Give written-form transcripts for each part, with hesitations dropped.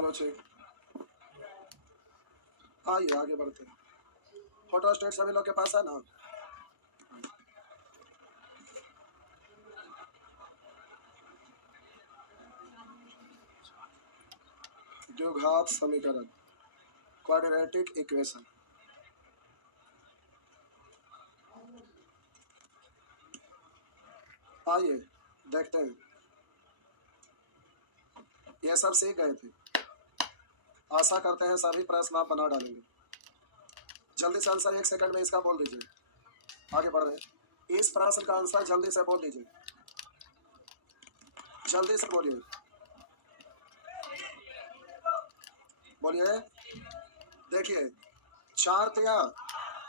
Hello check. आइए आगे बढ़ते हैं। फोटो स्टेट सभी लोग के पास है ना? द्विघात समीकरण, क्वाड्रेटिक इक्वेशन। आइए देखते हैं। ये सब सीख गए थे, आशा करते हैं सभी प्रश्न आप बना डालेंगे। जल्दी से आंसर 1 सेकंड में इसका बोल दीजिए। आगे बढ़ रहे हैं। इस प्रश्न का आंसर जल्दी से बोल दीजिए, जल्दी से बोलिए, बोलिए। देखिए 4 तिया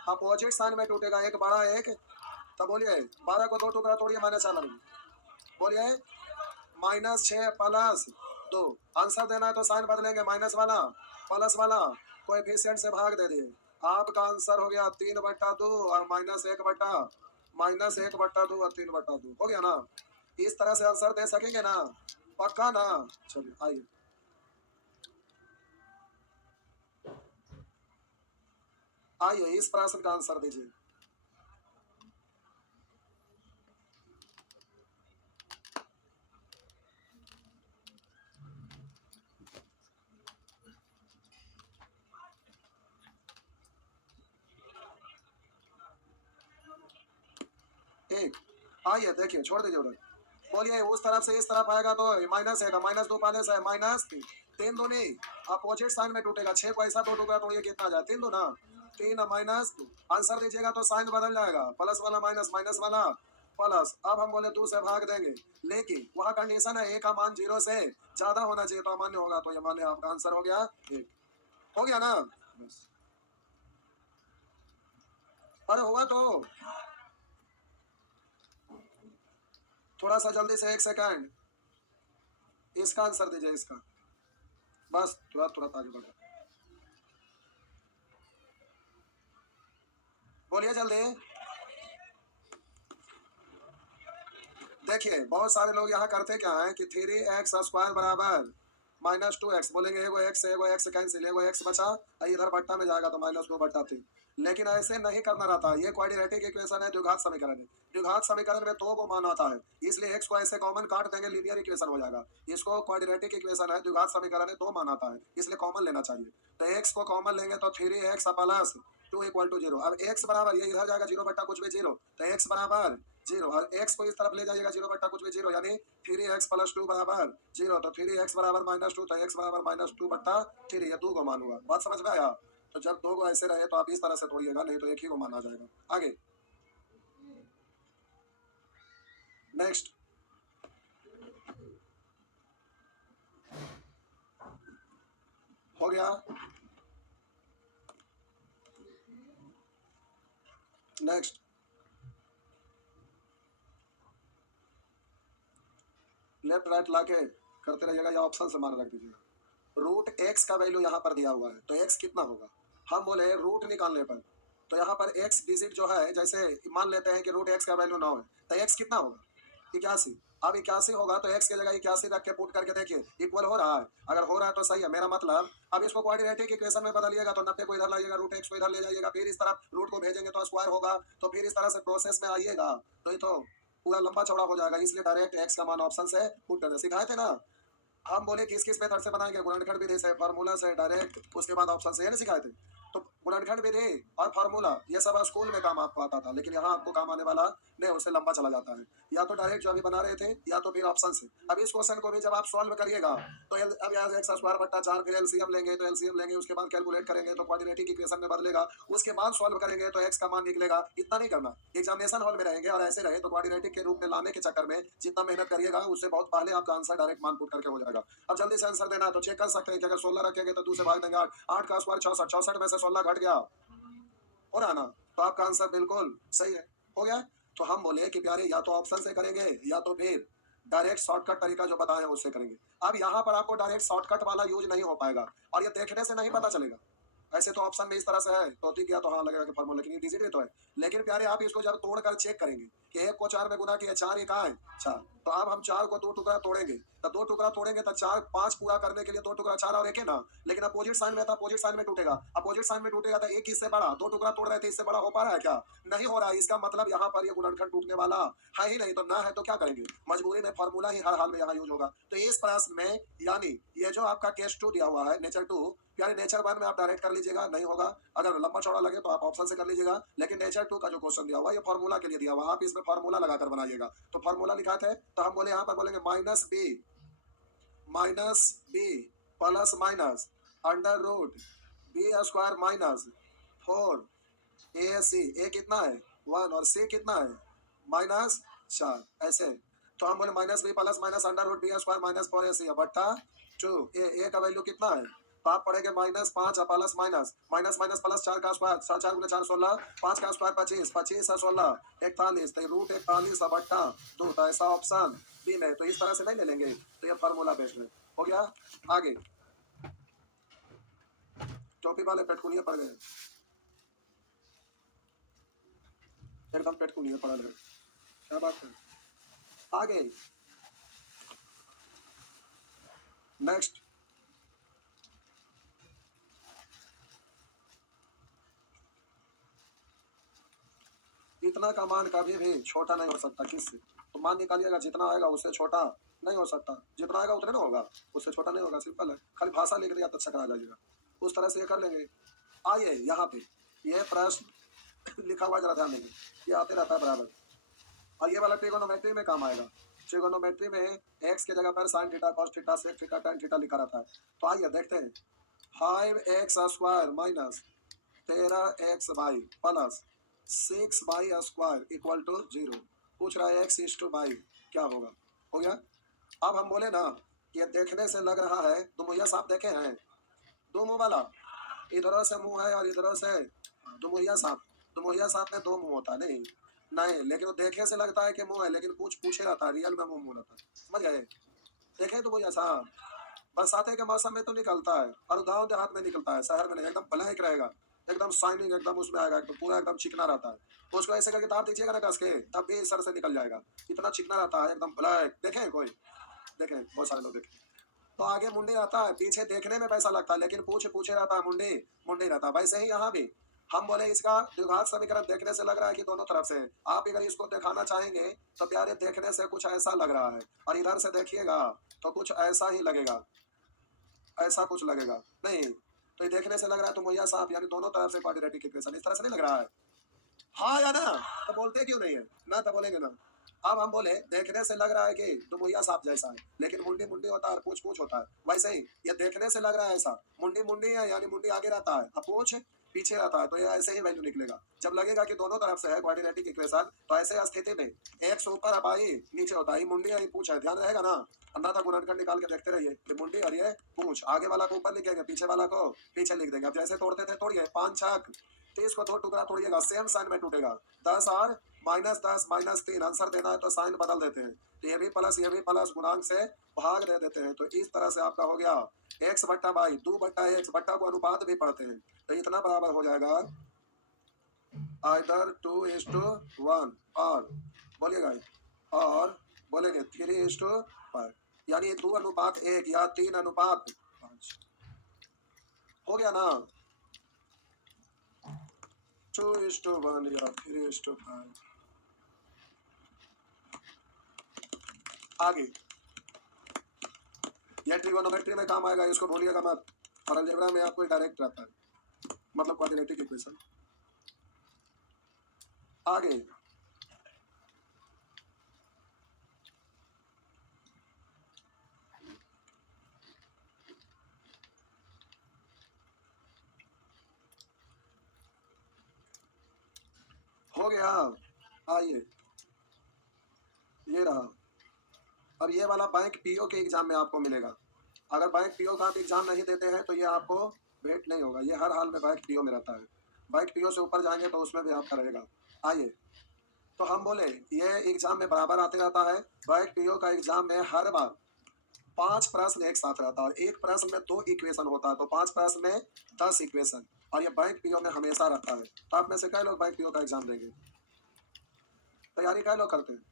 अपोजिट साइन में टूटेगा, एक बड़ा एक, तो बोलिए 12 को 2 टुकड़ा तोड़िए, -4 बोलिए -6 प्लस 2। आंसर देना है तो साइन बदलेंगे, माइनस वाला प्लस वाला कोएफिशिएंट से भाग दे दिए। आपका आंसर हो गया 3/2 और -1/2 और 3/2 हो गया ना। इस तरह से आंसर दे सकेंगे ना? पक्का ना? चलिए आइए। आइए इस प्रश्न का आंसर दीजिए। एक, आइए देखिए, छोड़ दीजिए उधर। बोलिए उस तरफ से इस तरफ आएगा तो माइनस है, -2 प्लस है -3, 3 दूनी अपोजिट साइन में टूटेगा। 6 को ऐसा 2 टुकड़ा तोड़िए, कितना जाए? 3 दूना 3 -2। आंसर दीजिएगा तो साइन बदल जाएगा, प्लस वाला माइनस, माइनस वाला प्लस। अब हम बोले 2 से भाग देंगे, लेकिन वह कंडीशन है ए का मान 0 से ज्यादा होना चाहिए, तो अमान्य होगा, तो ये मान्य। आपका आंसर हो गया 1। हो गया ना? बस। अरे हुआ तो थोड़ा सा जल्दी से 1 सेकंड। इसका आंसर दीजिए, इसका। बस तुरंत तुरंत आगे बढ़ो, बोलिए जल्दी। देखिए बहुत सारे लोग यहाँ करते क्या है कि 3x² बराबर -2x बोलेंगे, एगो एक्स कैंसिल, एगो एक्स बचा, इधर बट्टा में जाएगा तो -2/3। लेकिन ऐसे नहीं करना रहता। ये क्वाड्रेटिक इक्वेशन है, द्विघात समीकरण है। द्विघात समीकरण में 2 को मान आता है, इसलिए x को ऐसे कॉमन काट देंगे, लीनियर इक्वेशन हो जाएगा। इसको क्वाड्रेटिक इक्वेशन है, द्विघात समीकरण है, 2 मान आता है, इसलिए कॉमन लेना चाहिए। तो x को कॉमन लेंगे तो 3x प्लस 2 = 0। अब x बराबर, ये इधर जाएगा 0 बट्टा कुछ भी 0, तो x बराबर 0 और x को इस तरफ ले जाइएगा 0 बट्टा कुछ भी 0, यानी 3x + 2 बराबर 0। तो 3x बराबर -2, तो x बराबर -2/3। ये 2 को मान हुआ। बात समझ में आया? तो जब 2 को ऐसे रहे तो आप इस तरह से तोड़िएगा, नहीं तो एक ही को माना जाएगा। आगे नेक्स्ट। हो गया नेक्स्ट। लेफ्ट राइट लाके करते रहिएगा, या ऑप्शन से मान रख दीजिएगा। रूट x का वैल्यू यहाँ पर दिया हुआ है, तो x कितना होगा? हम बोले रूट निकालने पर, तो यहाँ पर x डिजिट जो है, जैसे मान लेते हैं कि रूट x का वैल्यू 9 है, तो x कितना होगा? 81। अब 81 होगा तो x की जगह 81 रख के पुट करके देखिए, इक्वल हो रहा है। अगर हो रहा है तो सही है, मेरा मतलब। अब इसको क्वाड्रेटिक इक्वेशन में बदलिएगा तो 90 को इधर लाइएगा, रूट x को इधर ले जाइएगा, फिर इस तरफ रूट को भेजेंगे तो स्क्वायर होगा, तो फिर इस तरह से प्रोसेस में आइएगा, तो ये तो पूरा लंबा चौड़ा हो जाएगा। इसलिए डायरेक्ट x का मान ऑप्शन से पुट कर दे। सिखाए थे ना हम, बोले किस किस मेथड से बनाएंगे? गुणनखंड विधि से, फार्मूला से, डायरेक्ट, उसके बाद ऑप्शन से, ये नहीं सिखाए थे? तो गुणनखंड विधि और फार्मूला ये सब स्कूल में काम आपको आता था, लेकिन यहाँ आपको काम आने वाला नहीं, उससे लंबा चला जाता है। या तो डायरेक्ट जो अभी बना रहे थे, या तो फिर ऑप्शन से। अब इस क्वेश्चन को भी जब आप सॉल्व करिएगा तो अब यहाँ x²/4, फिर एलसीएम लेंगे, तो एलसीएम लेंगे, उसके बाद कैलकुलेट करेंगे तो क्वाड्रेटिक इक्वेशन में बदलेगा, उसके बाद सॉल्व करेंगे तो x का मान निकलेगा। इतना नहीं करना। एग्जामिनेशन हॉल में रहेंगे और ऐसे रहे तो क्वाड्रेटिक के रूप में लाने के चक्कर में जितना मेहनत करिएगा, उससे बहुत पहले आपका आंसर डायरेक्ट मान पुट करके हो जाएगा। अब जल्दी से आंसर देना है तो चेक कर सकते हैं कि अगर 16 रखेंगे तो 2 से भाग देंगे 8, 8 का स्क्वायर 64, 64 में से 16 घट गया, हो रहा ना? तो आपका आंसर बिल्कुल सही है। हो गया। तो हम बोले कि प्यारे या तो ऑप्शन से करेंगे, या तो फिर डायरेक्ट शॉर्टकट तरीका जो बताया है उससे करेंगे। अब यहाँ पर आपको डायरेक्ट शॉर्टकट वाला यूज नहीं हो पाएगा, और ये देखने से नहीं पता चलेगा। ऐसे तो ऑप्शन में इस तरह से है तो ठीक गया, तो हाँ लगेगा कि फॉर्मूला, लेकिन ये डिजिट भी तो है। लेकिन प्यारे आप इसको जब तोड़कर चेक करेंगे कि 1 को 4 में गुना किया, 4 1 4, तो अब हम 4 को 2 टुकड़ा तोड़ेंगे, तो 2 टुकड़ा तोड़ेंगे तो 4 5 पूरा करने के लिए 2 टुकड़ा 4 और 1 है ना, लेकिन अपोजिट साइन में था, अपोजिट साइन में टूटेगा, अपोजिट साइन में टूटेगा तो 1 इससे बड़ा, 2 टुकड़ा तोड़ रहे थे, इससे बड़ा हो पा रहा है क्या? नहीं हो रहा है। इसका मतलब यहाँ पर ये गुणनखंड टूटने वाला है ही नहीं, तो ना है तो क्या करेंगे, मजबूरी में फॉर्मूला ही हर हाल में यहाँ यूज होगा। तो इस प्रश्न में यानी ये जो आपका केस 2 दिया हुआ है नेचर 2, यानी नेचर 1 में आप डायरेक्ट कर लीजिएगा, नहीं होगा, अगर लंबा चौड़ा लगे तो आप ऑप्शन से कर लीजिएगा, लेकिन नेचर 2 का जो क्वेश्चन दिया हुआ है ये फॉर्मूला के लिए दिया हुआ है, आप इसमें फॉर्मूला लगाकर बनाइएगा। तो फॉर्मूला लिखा थे, तो हम बोले यहाँ पर बोलेंगे minus b plus minus under root b square minus 4 a c, a कितना है 1 और सी कितना है -4, ऐसे। तो हम बोले minus b plus minus under root b square minus 4 a c बट्टा 2, ए का वैल्यू कितना है, तो आप पढ़ेंगे -5 plus minus minus minus plus 4 का स्क्वायर, 4 गुना 4 16, 5 का स्क्वायर 25, 25 और 16 41, तो रूट 41 बट्टा 2, तो ऐसा ऑप्शन बी में। तो इस तरह से नहीं ले लेंगे, तो ये फार्मूला बेस्ड है, हो गया। आगे टोपी वाले पेटकुनिया पड़ गए, एकदम पेटकुनिया पड़ा रहे, क्या बात है। आगे नेक्स्ट, इतना का मान कभी भी छोटा नहीं हो सकता किससे, तो मान निकालिएगा जितना आएगा उससे छोटा नहीं हो सकता, जितना आएगा उतना ना होगा, उससे छोटा नहीं होगा, सिंपल है, खाली भाषा लिख दिया तो अच्छा करा जाएगा, उस तरह से ये कर लेंगे। आइए यहाँ पे ये प्रश्न लिखा हुआ जरा ध्यान देंगे, ये आते रहता है बराबर, और ये वाला ट्रिगोनोमेट्री में काम आएगा। ट्रिगोनोमेट्री में एक्स की जगह पर sine theta cos theta sec theta tan theta लिखा रहता है। तो आइए देखते हैं, 5x square minus 13x y plus 6y square equal to 0, पूछ रहा है x इज टू वाई क्या होगा, हो गया। अब हम बोले ना कि ये देखने से लग रहा है, दो मुहैया सांप देखे हैं, दो मुंह वाला, इधरों से मुंह है और इधरों से दो मुहैया सांप, दो मुहैया सांप में दो मुंह होता है, नहीं नहीं, लेकिन वो देखे से लगता है कि मुंह है, लेकिन पूछ पूछे रहता है, रियल में मुंह रहता है, समझ गए। देखे तो मुहैया सांप बरसाते के मौसम में तो निकलता है, और गांव देहात में निकलता है, शहर में नहीं, एकदम ब्लैक रहेगा, एकदम शाइनिंग, एकदम उसमें आएगा, एकदम पूरा एकदम चिकना रहता है, तो उसको ऐसे करके ताप दीजिएगा ना कस के, तब भी सर से निकल जाएगा, इतना चिकना रहता है, एकदम ब्लैक। देखे कोई, देखे बहुत सारे लोग देखे। तो आगे मुंडी रहता है, पीछे देखने में पैसा लगता है, लेकिन पूछे पूछे रहता है, मुंडी मुंडी रहता है। वैसे ही यहाँ भी हम बोले इसका द्विघात समीकरण देखने से लग रहा है कि दोनों तरफ से, आप अगर इसको दिखाना चाहेंगे तो प्यारे देखने से कुछ ऐसा लग रहा है, और इधर से देखिएगा तो कुछ ऐसा ही लगेगा, ऐसा कुछ लगेगा नहीं, तो ये देखने से लग रहा है तो मुहैया साहब यानी दोनों तरफ से क्वाड्रेटिक इक्वेशन, इस तरह से नहीं लग रहा है, हाँ या ना, तो बोलते क्यों नहीं है ना, तो बोलेंगे ना। अब हम बोले देखने से लग रहा है कि दो मुहैया सांप जैसा है, लेकिन मुंडी मुंडी होता है और पूछ पूछ होता है, वैसे ही ये देखने से लग रहा है ऐसा, मुंडी मुंडी है यानी मुंडी आगे रहता है और पूछ पीछे रहता है, तो ये ऐसे ही वैल्यू निकलेगा। जब लगेगा कि दोनों तरफ से है क्वाड्रेटिक इक्वेशन, तो ऐसे स्थिति में एक से ऊपर अब आई नीचे होता है, ये मुंडी है ये पूछ है, ध्यान रहेगा ना, अन्यथा गुणनखंड निकाल के देखते रहिए, ये मुंडी और ये पूछ, आगे वाला को ऊपर लिखेंगे, पीछे वाला को पीछे लिख देंगे। अब जैसे तोड़ते थे तोड़िए, 5 छक 30 को 2 टुकड़ा तोड़िएगा, सेम साइन में टूटेगा, 10 और -10 -3 आंसर देना है तो साइन बदल देते हैं, तो ये भी प्लस गुणांक से भाग दे देते हैं, तो इस तरह से आपका हो गया x बट्टा बाई 2 बट्टा x, बट्टा को अनुपात भी पढ़ते हैं, तो इतना बराबर हो जाएगा आइदर 2:1 और बोलिएगा, और बोलेंगे 3:5, यानी 2:1 या 3:5 हो गया ना, 2:1 या 3:5। आगे यह ट्रिगोनोमेट्री में काम आएगा, इसको भूलिएगा मत, और अलजेब्रा में आपको डायरेक्ट रहता है, मतलब क्वाड्रेटिक इक्वेशन। आगे हो गया, आइए ये रहा, अब ये वाला बैंक पीओ के एग्जाम में आपको मिलेगा, अगर बैंक पीओ का आप एग्जाम नहीं देते हैं तो ये आपको भेंट नहीं होगा, ये हर हाल में बैंक पीओ में रहता है, बैंक पीओ से ऊपर जाएंगे तो उसमें भी आपका रहेगा। आइए तो हम बोले ये एग्जाम में बराबर आते रहता है, बैंक पीओ का एग्जाम में हर बार 5 प्रश्न एक साथ रहता है, और एक प्रश्न में 2 इक्वेशन होता है, तो 5 प्रश्न में 10 इक्वेशन, और ये बैंक पीओ में हमेशा रहता है। तो आप में से कई लोग बैंक पीओ का एग्जाम देंगे, तैयारी कई लोग करते हैं,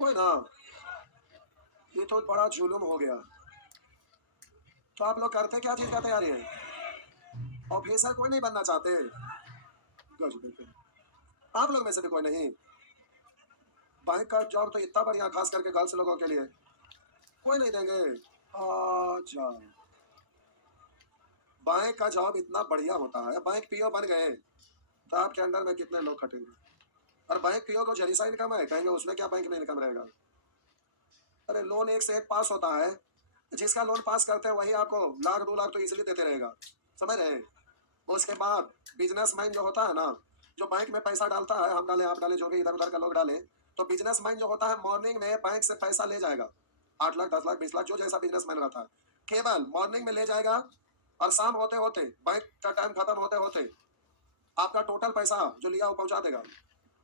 कोई ना, ये तो बड़ा जुलुम हो गया। तो आप लोग करते क्या चीज का तैयारी है? ऑफिसर कोई नहीं बनना चाहते? आप लोग में से भी कोई नहीं? बैंक का जॉब तो इतना बढ़िया, खास करके गर्ल्स लोगों के लिए। कोई नहीं देंगे? अच्छा, बैंक का जॉब इतना बढ़िया होता है, बैंक पीओ बन गए तो आपके अंडर में कितने लोग खटेंगे? और बैंक पीओ को जरी सा इनकम है, कहेंगे उसमें क्या बैंक में इनकम रहेगा? अरे लोन एक से एक पास होता है, जिसका लोन पास करते हैं वही आपको लाख 2 लाख तो इसलिए देते रहेगा, समझ रहे हैं? उसके बाद बिजनेस माइंड जो होता है ना, जो बैंक में पैसा डालता है, हम डालें आप डालें जो भी इधर उधर का लोग डाले, तो बिजनेस माइंड जो होता है मॉर्निंग में बैंक से पैसा ले जाएगा, 8 लाख 10 लाख 20 लाख जो जैसा बिजनेस माइंड रहता है, केवल मॉर्निंग में ले जाएगा और शाम होते होते बैंक का टाइम खत्म होते होते आपका टोटल पैसा जो लिया वो पहुंचा देगा।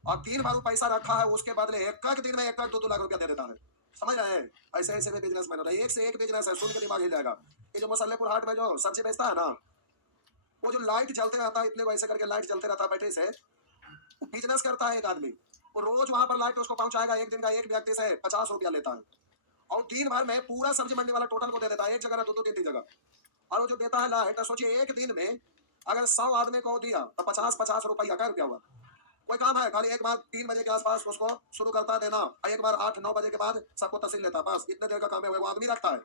और 3 बार वो पैसा रखा है, उसके बदले एक एक दिन में 1 लाख 2 लाख रुपया दे देता है, समझ रहे हैं? ऐसे ऐसे भी बिजनेस मैन होता है, एक से एक बिजनेस है, सुन के दिमाग हिल जाएगा। ये जो मुसल्लेपुर हाट में जो सब्जी बेचता है ना, वो जो लाइट जलते रहता है, इतने वैसे करके लाइट जलते रहता है बैटरी से, वो बिजनेस करता है एक आदमी। वो रोज वहां पर लाइट उसको पहुंचाएगा, एक दिन का एक व्यक्ति से 50 रुपया लेता है, और 3 बार में पूरा सब्जी मंडी वाला टोटल को दे देता है, एक जगह ना दो दो 3 3 जगह। और वो जो देता है लाइट, सोचिए एक दिन में अगर 100 आदमी को दिया तो 50 50 रुपया, क्या रुपया हुआ? कोई काम है खाली एक बार 3 बजे के आसपास उसको शुरू करता है देना, एक बार 8 9 बजे के बाद सबको तहसील लेता है, बस इतने देर का काम है। वो आदमी रखता है,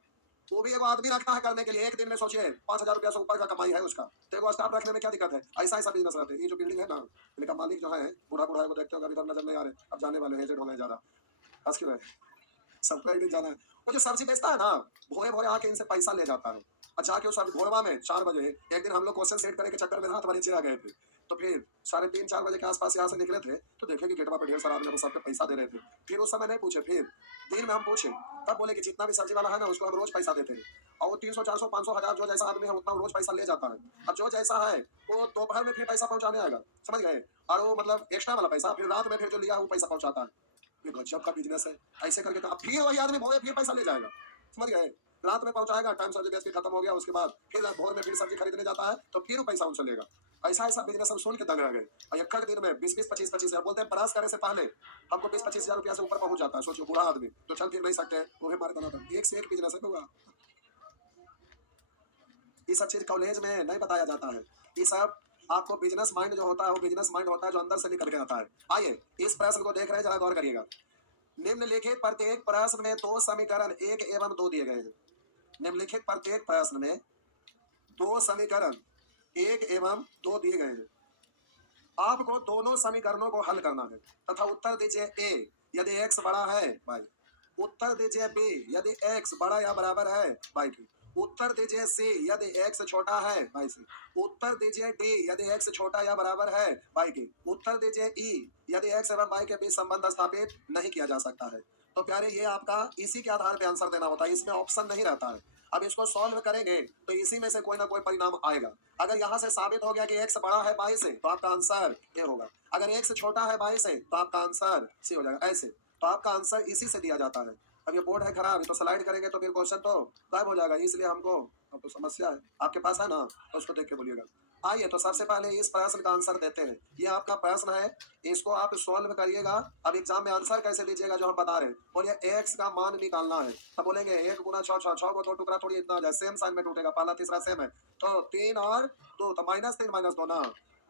वो भी एक आदमी रखता है करने के लिए, एक दिन में सोचिए 5,000 रुपया से ऊपर का कमाई है उसका, तो एक स्टाफ रखने में क्या दिक्कत है? ऐसा ऐसा बिजनेस रहते हैं। ये जो बिल्डिंग है ना, इनका मालिक जो है बूढ़ा बूढ़ा है, वो देखते हो अभी तक नजर नहीं आ रहे, अब जाने वाले हैं, एजेड होने ज्यादा, हंस क्यों रहे? सबको एक दिन जाना है। वो जो सब्जी बेचता है ना, भोरे भोरे आके इनसे पैसा ले जाता है, और जाके उस भोरवा में 4 बजे, एक दिन हम लोग क्वेश्चन सेट करने के चक्कर में रात भर नीचे आ गए थे, तो फिर 3:30 4 बजे के आसपास यहाँ से निकले थे, तो देखे कि गेटवा पे ढेर सारा आदमी सबके पैसा दे रहे थे। फिर उस समय नहीं पूछे, फिर दिन में हम पूछे, तब बोले कि जितना भी सब्जी वाला है ना उसको हम रोज पैसा देते हैं, और वो 300 400 500 1000 जो जैसा आदमी है उतना वो रोज पैसा ले जाता है। अब जो जैसा है वो दोपहर में फिर पैसा पहुंचाने आएगा, समझ गए? और वो मतलब एक्स्ट्रा वाला पैसा फिर रात में फिर जो लिया वो पैसा पहुंचाता है। ये गजब का बिजनेस है। ऐसे करके तो अब फिर वही आदमी भोरे फिर पैसा ले जाएगा, समझ गए? रात में पहुंचाएगा, टाइम सब्जी बेच के खत्म हो गया, उसके बाद फिर भोर में फिर सब्जी खरीदने जाता है, तो फिर वो पैसा उनसे लेगा। ऐसा ऐसा बिजनेस हम सुन के दंग रह गए। और एक दिन में 20 20 25 25 हजार बोलते हैं, परास करे से पहले हमको 20 25 हजार रुपया से ऊपर पहुंच जाता है। सोचो बूढ़ा आदमी जो चल फिर नहीं सकते, वो भी मारे तना, एक से एक बिजनेस है हुआ। ये सब चीज कॉलेज में नहीं बताया जाता है। ये सब आपको बिजनेस माइंड जो होता है वो बिजनेस माइंड होता है जो अंदर से निकल के आता है। आइए इस प्रश्न को देख रहे हैं, जरा गौर करिएगा। निम्नलिखित प्रत्येक प्रश्न में 2 समीकरण 1 एवं 2 दिए गए हैं। निम्नलिखित प्रत्येक प्रश्न में 2 समीकरण 1 एवं 2 दिए गए हैं। आपको दोनों समीकरणों को हल करना है तथा उत्तर दीजिए ए यदि एक्स बड़ा है बाई, उत्तर दीजिए बी यदि एक्स बड़ा या बराबर है बाई की, उत्तर दीजिए सी यदि एक्स छोटा है बाई सी, उत्तर दीजिए डी यदि एक्स छोटा या बराबर है बाई की, उत्तर दीजिए ई यदि एक्स एवं बाई के बीच संबंध स्थापित नहीं किया जा सकता है। तो प्यारे ये आपका इसी के आधार पर आंसर देना होता है, इसमें ऑप्शन नहीं रहता है। अब इसको सॉल्व करेंगे तो इसी में से कोई ना कोई परिणाम आएगा। अगर यहाँ से साबित हो गया कि एक्स बड़ा है बाई से तो आपका आंसर ए होगा, अगर एक्स छोटा है बाई से तो आपका आंसर सी हो जाएगा। ऐसे तो आपका आंसर इसी से दिया जाता है। अब ये बोर्ड है खराब, तो स्लाइड करेंगे तो फिर क्वेश्चन तो गायब हो जाएगा, इसलिए हमको अब तो समस्या है। आपके पास है ना, तो उसको देख के बोलिएगा। आइए तो सबसे पहले इस प्रश्न का आंसर देते हैं। ये आपका प्रश्न है, इसको आप सॉल्व करिएगा। अब एग्जाम में आंसर कैसे दीजिएगा जो हम बता रहे हैं। बोलिए एक्स का मान निकालना है, तो बोलेंगे 1 गुना 6 6 6 को 2 टुकड़ा थोड़ी इतना जाए, सेम साइन में टूटेगा, पहला तीसरा सेम है, तो 3 और 2 तो -3 -2 ना,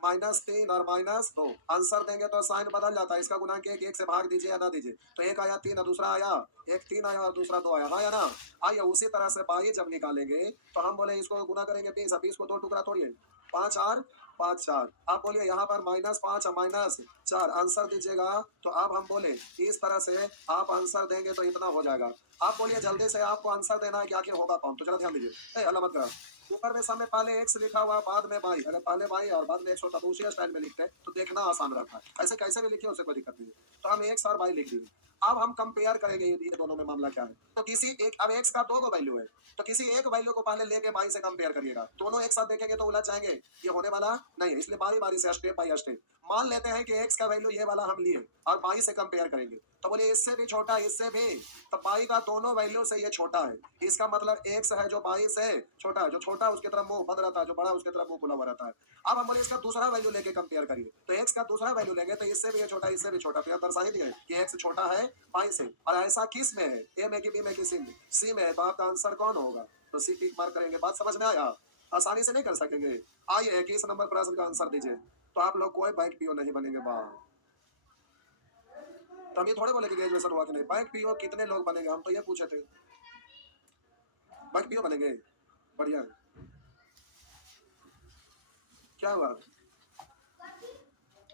-3 और -2 आंसर देंगे तो साइन बदल जाता है। इसका गुणांक 1 से भाग दीजिए या ना दीजिए, तो 1 आया 3 और दूसरा आया 1 3 आया और दूसरा 2 आया, हाँ या ना? आइए उसी तरह से बाई जब निकालेंगे तो हम बोले इसको गुना करेंगे 20 20 को 2 टुकड़ा थोड़ी है, 5 और 5 4। आप बोलिए यहाँ पर -5 और -4 आंसर दीजिएगा, तो अब हम बोले इस तरह से आप आंसर देंगे तो इतना हो जाएगा। आप बोलिए जल्दी से आपको आंसर देना है कि आखिर होगा कौन, तो जरा ध्यान दीजिए, अल्लाह मत करा। ऊपर में सामने पहले एक्स लिखा हुआ बाद में बाई, अगर पहले बाई और बाद में एक्स होता तो उसी स्टाइल में लिखते तो देखना आसान रहता है। ऐसे कैसे भी लिखिए उससे कोई दिक्कत नहीं है, तो हम एक्स और बाई लिख दिए। अब हम कंपेयर करेंगे ये दोनों में मामला क्या है। तो किसी एक, अब एक्स का 2 वैल्यू है, तो किसी एक वैल्यू को पहले लेके बाई से कंपेयर करिएगा। दोनों एक साथ देखेंगे तो उलझ जाएंगे, ये होने वाला नहीं है, इसलिए बारी बारी से स्टेप बाई स्टेप। मान लेते हैं कि एक्स का वैल्यू ये वाला हम लिए और बाई से कंपेयर करेंगे, तो बोले इससे भी छोटा, इससे भी, तो पाई का दोनों वैल्यू से ये छोटा है। इसका मतलब एक्स है जो पाई से छोटा है, जो छोटा उसकी तरफ मुंह बंद रहता है, जो बड़ा उसकी तरफ मुंह खुला हुआ रहता है। अब हम बोले इसका दूसरा वैल्यू लेके कंपेयर करिए, तो एक्स का दूसरा वैल्यू लेंगे तो इससे भी ये छोटा, इससे भी छोटा, तो यह दर्शा ही दिया है कि एक्स छोटा है पाई से। और ऐसा किस में है, ए में कि बी में कि सी में? सी में है, तो आपका आंसर कौन होगा? तो सी टिक मार्क करेंगे। बात समझ में आया? आसानी से नहीं कर सकेंगे। आइए 21 नंबर प्रश्न का आंसर दीजिए। तो आप लोग कोई बैंक पीओ नहीं बनेंगे। वाह, तो हम ये थोड़े बोले कि ग्रेजुएशन हुआ कि नहीं। बैंक पीओ कितने लोग बनेंगे, हम तो ये पूछे थे। बैंक पीओ बनेंगे, बढ़िया। क्या हुआ?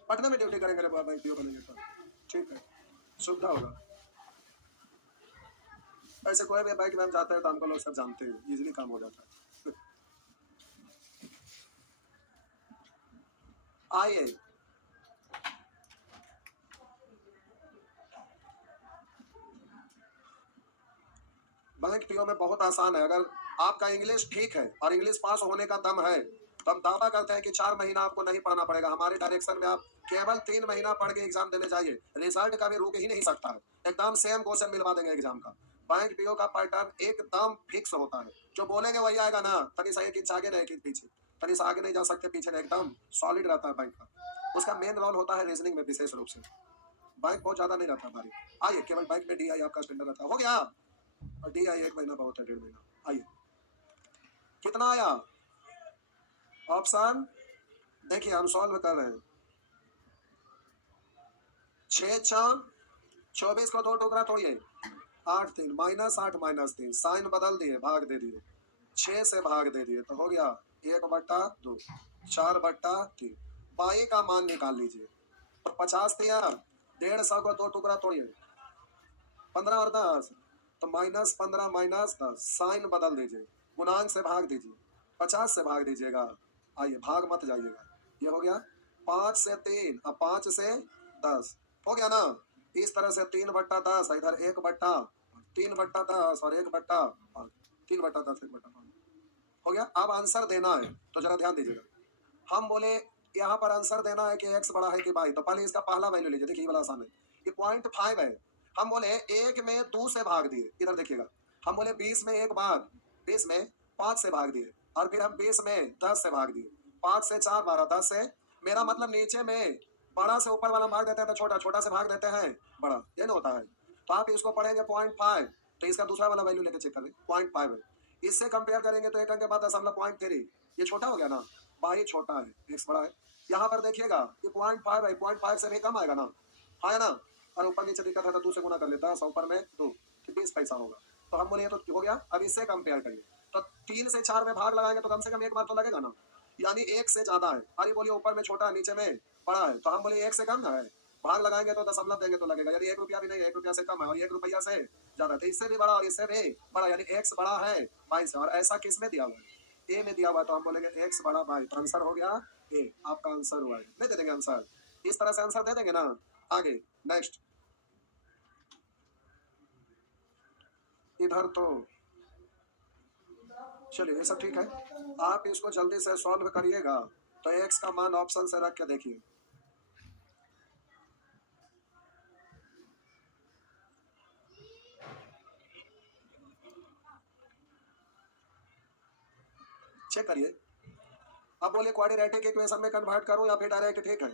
पटना में ड्यूटी करेंगे रे बाबा, बैंक पीओ बनेंगे तो ठीक है, सुविधा होगा। ऐसे कोई भी बैंक में हम जाते हैं तो हमको लोग सब जानते हैं, इजीली काम हो जाता है। आइए बैंक पीओ में बहुत आसान है। अगर आपका इंग्लिश ठीक है और इंग्लिश पास होने का दम है तो हम दावा करते हैं कि 4 महीना आपको नहीं पढ़ना पड़ेगा। हमारे डायरेक्शन में आप केवल 3 महीना पढ़ के एग्जाम देने जाइए, रिजल्ट का भी रुक ही नहीं सकता है। एकदम सेम क्वेश्चन मिलवा देंगे एग्जाम का। बैंक पीओ का पैटर्न एकदम फिक्स होता है, जो बोलेंगे वही आएगा ना। तनी सा एक इंच आगे ना एक इंच पीछे, तनी सा आगे नहीं जा सकते, पीछे नहीं, एकदम सॉलिड रहता है बैंक का। उसका मेन रोल होता है रीजनिंग में विशेष रूप से। बैंक बहुत ज्यादा नहीं रहता भारी। आइए, केवल बैंक में डी आई आपका स्टैंडर्ड रहता है। हो गया? और डी आई 1 महीना बहुत है, 1.5 महीना। आइए, कितना आया ऑप्शन? देखिए हम सॉल्व कर रहे हैं। 6 6 24 को 2 टुकड़ा तोड़िए, 8 3 -8 -3, साइन बदल दिए, भाग दे दिए, 6 से भाग दे दिए, तो हो गया 1/2, 4/3। पाई का मान निकाल लीजिए। तो 50 दिया, 150 को 2 टुकड़ा तोड़िए, 15 और 10, तो -15 -10, साइन बदल दीजिए, गुणांक से भाग दीजिए, 50 से भाग दीजिएगा। आइए, भाग मत जाइएगा। ये हो गया 5 से 3 और 5 से 10, हो गया ना। इस तरह से 3/10, इधर 1/3/10 और 1/5, 3/10 1/5 हो गया। अब आंसर देना है तो जरा ध्यान दीजिएगा। हम बोले यहाँ पर आंसर देना है कि एक्स बड़ा है कि वाई, तो पहले इसका पहला वैल्यू लीजिए। देखिए ये वाला आसान है, ये 0.5 है। हम बोले 1 में 2 से भाग दिए, इधर देखिएगा। हम बोले 20 में एक बार, 20 में 5 से भाग दिए, और फिर हम 20 में 10 से भाग दिए, 5 से 4 12, 10 से, मेरा मतलब नीचे में बड़ा से ऊपर वाला भाग देते हैं तो छोटा, छोटा से भाग देते हैं बड़ा, ये ना होता है। तो आप इसको पढ़ेंगे 0.5, तो इसका दूसरा वाला वैल्यू लेके चेक करें, 0.5 है। इससे कंपेयर करेंगे तो 1 अंक के बाद 0.3, ये छोटा हो गया ना, बाई छोटा है, एक्स बड़ा है। यहाँ पर देखिएगा ये 0.5 है, 0.5 से भी कम आएगा ना, आया ना। और ऊपर नीचे दिक्कत है तो 2 से गुना कर लेता है, 100 ऊपर में 2, तो 20 पैसा होगा। तो हम बोले ये तो हो गया। अब इससे कंपेयर करिए, तो 3 से 4 में भाग लगाएंगे तो कम से कम एक बार तो लगेगा ना, यानी 1 से ज्यादा है। अरे बोलिए ऊपर में छोटा, नीचे में बड़ा है, तो हम बोले 1 से कम ना है, भाग लगाएंगे तो दशमलव देंगे तो लगेगा, यानी 1 रुपया भी नहीं, 1 रुपया से कम है, और 1 रुपया से ज्यादा है, तो इससे भी बड़ा और इससे भी बड़ा, यानी एक्स बड़ा है बाई से। और ऐसा किस में दिया हुआ है? ए में दिया हुआ है, तो हम बोलेंगे एक्स बड़ा बाई, तो आंसर हो गया ए। आपका आंसर हुआ है, नहीं दे देंगे आंसर? इस तरह से आंसर दे देंगे ना। आगे नेक्स्ट, इधर तो चलिए ये सब ठीक है। आप इसको जल्दी से सॉल्व करिएगा। तो एक्स का मान ऑप्शन से रख के देखिए, चेक करिए। अब बोलिए क्वाड्रेटिक इक्वेशन में कन्वर्ट करूं या फिर डायरेक्ट? ठीक है,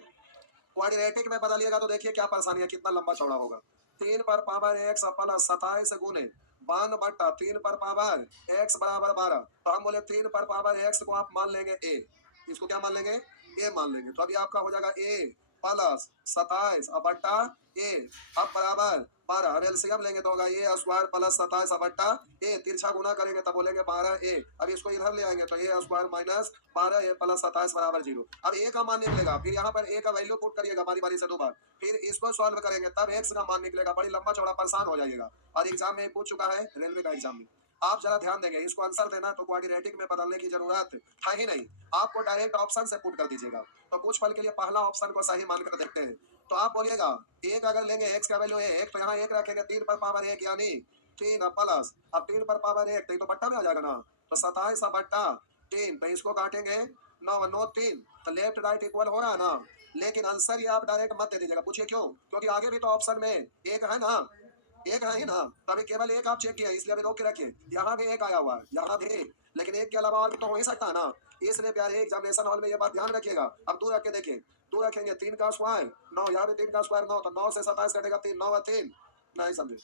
क्वाड्रेटिक में बदलिएगा तो देखिए क्या परेशानी है, कितना लंबा चौड़ा होगा। 3 पर पावर एक्स प्लस 27 गुने 52/3 पर पावर एक्स बराबर 12। तो हम बोले 3 पर पावर एक्स को आप मान लेंगे ए, इसको क्या मान लेंगे? ए मान लेंगे। तो अभी आपका हो जाएगा ए प्लस 27 अब बट्टा ए, अब बराबर 12। अब एलसीएम लेंगे तो होगा ए स्क्वायर प्लस 27 अब बट्टा ए, तिरछा गुना करेंगे तब बोलेंगे 12 ए। अब इसको इधर ले आएंगे तो ए स्क्वायर माइनस 12 ए प्लस 27 बराबर 0। अब ए का मान निकलेगा, फिर यहाँ पर ए का वैल्यू पुट करिएगा बारी बारी से 2 बार, फिर इसको सॉल्व करेंगे तब एक्स का मान निकलेगा। बड़ी लंबा चौड़ा परेशान हो जाइएगा, और एग्जाम में पूछ चुका है, रेलवे का एग्जाम में। आप जरा ध्यान देंगे, इसको आंसर देना तो क्वाड्रेटिक में बदलने की जरूरत है ही नहीं, आपको डायरेक्ट ऑप्शन से पुट कर दीजिएगा। तो कुछ पल के लिए पहला ऑप्शन को सही मानकर देखते हैं। तो आप बोलिएगा एक अगर लेंगे एक्स का वैल्यू है 1, तो यहाँ 1 रखेंगे 3 पर पावर 1 यानी 3 प्लस, अब 3 पर पावर 1 तो बट्टा में आ जाएगा ना, तो 27 बट्टा 3, तो इसको काटेंगे 9 9 3, तो लेफ्ट राइट इक्वल हो रहा है ना। लेकिन आंसर ये आप डायरेक्ट मत दे दीजिएगा। पूछिए क्यों? क्योंकि आगे भी तो ऑप्शन में एक है ना, एक है ही ना, तभी केवल एक आप चेक किया, इसलिए अभी रोक के रखिए। यहाँ भी एक आया हुआ है, यहाँ भी, लेकिन एक के अलावा और भी तो हो ही सकता है ना। इसलिए प्यारे एग्जामिनेशन हॉल में ये बात ध्यान रखिएगा। अब 2 रख के देखिए, 2 रखेंगे, 3 का स्क्वायर 9, यहाँ भी 3 का स्क्वायर 9, तो 9 से 27 कटेगा 3, 9 और 3, नहीं समझे,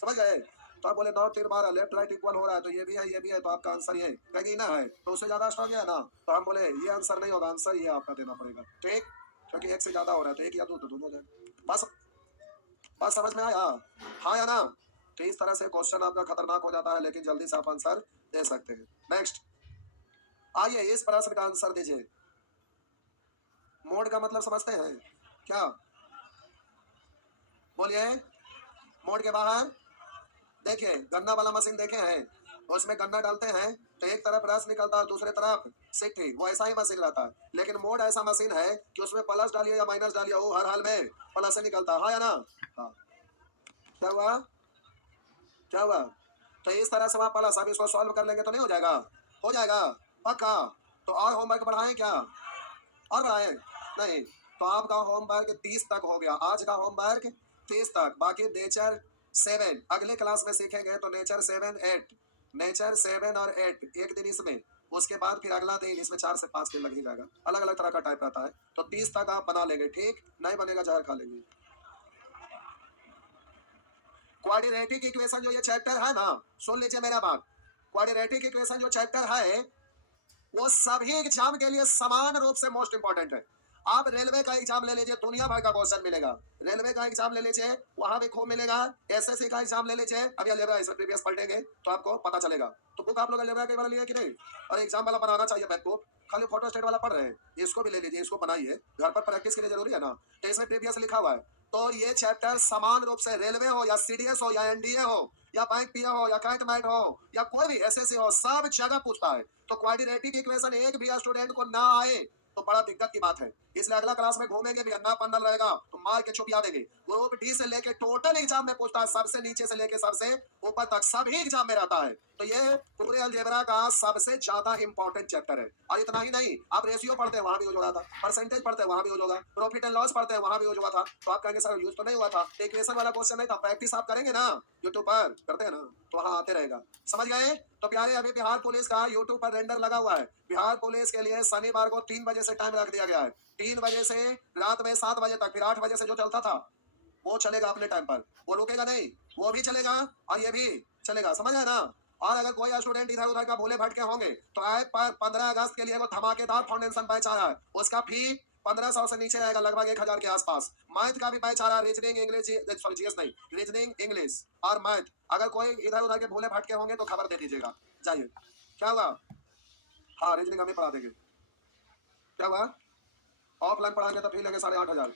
समझ गए? तो आप बोले 9 3 12 लेफ्ट राइट इक्वल हो रहा है, तो ये भी है ये भी है, तो आपका आंसर ये कहेगी ना है, तो उससे ज्यादा स्ट्रॉन्ग है ना, तो हम बोले ये आंसर नहीं होगा, आंसर ये आपका देना पड़ेगा, ठीक? क्योंकि एक से ज्यादा हो रहा है, तो एक या दो तो दोनों हो जाएगा। बस बात समझ में आया? हाँ या ना? तो इस तरह से क्वेश्चन आपका खतरनाक हो जाता है, लेकिन जल्दी से आप आंसर दे सकते हैं। नेक्स्ट आइए, इस प्रश्न का आंसर दीजिए। मोड का मतलब समझते हैं क्या? बोलिए। मोड के बाहर देखिए, गन्ना वाला मशीन देखे हैं, उसमें गन्ना डालते हैं तो एक तरफ रस निकलता है, दूसरे तरफ सिट्टी, वो ऐसा ही मशीन रहता है। लेकिन मोड ऐसा मशीन है कि उसमें प्लस डालिए या माइनस डालिए, वो हर हाल में प्लस से निकलता है, हाँ या ना? हाँ। क्या हुआ? क्या हुआ? तो इस तरह से वहाँ प्लस, अब इसको सॉल्व कर लेंगे तो नहीं हो जाएगा? हो जाएगा पक्का। तो और होमवर्क बढ़ाएं क्या? और बढ़ाएं? नहीं। तो आपका होमवर्क 30 तक हो गया, आज का होमवर्क 30 तक, बाकी नेचर 7 अगले क्लास में सीखेंगे, तो नेचर 7 8, नेचर 7 और 8 एक दिन इसमें, उसके बाद फिर अगला दिन इसमें 4 से 5 दिन लग ही जाएगा, अलग अलग तरह का टाइप रहता है। तो 30 तक आप बना लेंगे, ठीक? नहीं बनेगा जहर खा लेंगे। क्वाड्रेटिक इक्वेशन जो ये चैप्टर है ना, सुन लीजिए मेरा बात, क्वाड्रेटिक इक्वेशन जो चैप्टर है वो सभी एग्जाम के लिए समान रूप से मोस्ट इंपॉर्टेंट है। आप रेलवे का एग्जाम ले लीजिए, दुनिया भर का क्वेश्चन मिलेगा। रेलवे का एग्जाम ले लीजिए, वहां भी खूब मिलेगा। एसएससी का एग्जाम ले लीजिए, अभी अलजेब्रा इसमें प्रीवियस पढ़ेंगे तो आपको पता चलेगा। तो बुक आप लोग अलजेब्रा के बारे लिए कि नहीं? और एग्जाम वाला बनाना चाहिए बैक बुक, खाली फोटो स्टेट वाला पढ़ रहे हैं, इसको भी ले लीजिए, इसको बनाइए, घर पर प्रैक्टिस के लिए जरूरी है ना। तो इसमें प्रीवियस लिखा हुआ है, तो ये चैप्टर समान रूप से रेलवे हो या सीडीएस हो या एनडीए हो या बैंक पीओ हो या कैट मैट हो या कोई भी एसएससी हो, सब जगह पूछता है। तो क्वाड्रेटिक इक्वेशन एक भी स्टूडेंट को ना आए तो बड़ा दिक्कत की बात है। इसलिए अगला क्लास में घूमेंगे भी, अन्ना पन्ना रहेगा तो मार के छुपिया देंगे। ग्रुप डी से लेके टोटल एग्जाम में पूछता है, सबसे नीचे से लेके सबसे ऊपर तक सभी एग्जाम में रहता है। तो ये पूरे अलजेब्रा का सबसे ज्यादा इंपॉर्टेंट चैप्टर है। और इतना ही नहीं, आप रेशियो पढ़ते हैं वहां भी यूज होगा था, परसेंटेज पढ़ते हैं वहां भी यूज होगा, प्रॉफिट एंड लॉस पढ़ते हैं वहां भी यूज हुआ था। तो आप कहेंगे सर यूज तो नहीं हुआ था, इक्वेशन वाला क्वेश्चन नहीं था, प्रैक्टिस आप करेंगे ना, यूट्यूब पर करते हैं ना, तो वहां आते रहेगा। समझ गए? तो प्यारे, अभी बिहार पुलिस का यूट्यूब पर रेंडर लगा हुआ है। बिहार पुलिस के लिए शनिवार को 3 बजे से टाइम रख दिया गया है, 3 बजे से रात में 7 बजे तक, फिर 8 बजे से जो चलता था वो चलेगा अपने टाइम पर, वो रुकेगा नहीं, वो भी चलेगा और ये भी चलेगा, समझ आया ना? और अगर कोई स्टूडेंट इधर उधर का भूले भटके होंगे तो आए 15 अगस्त के लिए वो धमाकेदार फाउंडेशन बैच आ रहा है, उसका फी 1500 से नीचे रहेगा, लगभग 1000 के आसपास। मैथ का भी बैच आ रहा है, रीजनिंग इंग्लिश, सॉरी जीएस नहीं, रीजनिंग इंग्लिश और मैथ। अगर कोई इधर उधर के भूले भटके होंगे तो खबर दे दीजिएगा। जाइए, क्या हुआ? हाँ रीजनिंग हम ही पढ़ा देंगे। क्या हुआ? ऑफलाइन पढ़ाएंगे तो फी लेंगे 8500।